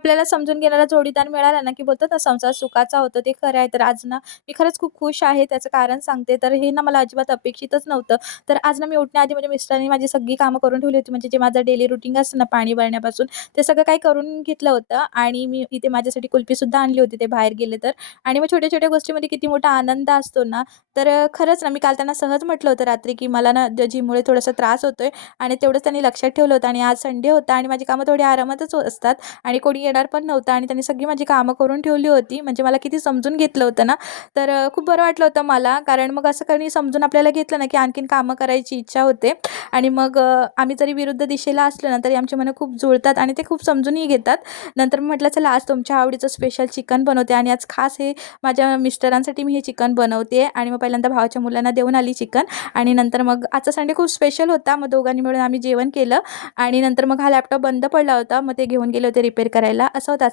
आपल्याला समजून घेणारा जोडीदार मिळाला ना, की बोलतात ना, संसार सुखाचा होतो, ते खरं आहे. तर आज ना, मी खरंच खूप खुश आहे. त्याचं कारण सांगते. तर हे ना, मला अजिबात अपेक्षितच नव्हतं. तर आज ना, मी उठण्याआधी म्हणजे मिस्टरांनी माझी सगळी कामं करून ठेवली होती. म्हणजे जे माझं डेली रुटीन असतं ना, पाणी भरण्यापासून, ते सगळं काही करून घेतलं होतं आणि मी इथे माझ्यासाठी कुल्फीसुद्धा आणली होती, ते बाहेर गेले तर. आणि मग छोट्या-छोट्या गोष्टीमध्ये किती मोठा आनंद असतो ना, तर खरंच ना, मी काल त्यांना सहज म्हटलं होतं रात्री, की मला ना, जिममुळे थोडासा त्रास होतोय आणि तेवढंच त्यांनी लक्षात ठेवलं होतं आणि आज संडे होता आणि माझी कामं थोडी आरामातच असतात आणि कोणी येणार पण नव्हतं आणि त्यांनी सगळी माझी कामं करून ठेवली होती. म्हणजे मला किती समजून घेतलं होतं ना, तर खूप बरं वाटलं होतं मला. कारण मग असं कोणी समजून आपल्याला घेतलं ना, की आणखीन कामं करायची इच्छा होते आणि मग आम्ही जरी विरुद्ध दिशेला असलो ना, तरी आमची मनं खूप जुळतात आणि ते खूप समजूनही घेतात. नंतर म्हटलं, "चला आज तुमच्या आवडीचं स्पेशल चिकन बनवते" आणि आज खास हे माझ्या मिस्टरांसाठी मी हे चिकन बनवते आणि मग पहिल्यांदा भावाच्या मुलांना देऊन आली चिकन आणि नंतर मग आजचा संडे खूप स्पेशल होता. मग दोघांनी मिळून आम्ही जेवण केलं आणि नंतर मग हा लॅपटॉप बंद पडला होता. मग ते घेऊन गेले होते रिपेअर करायला. असं होतं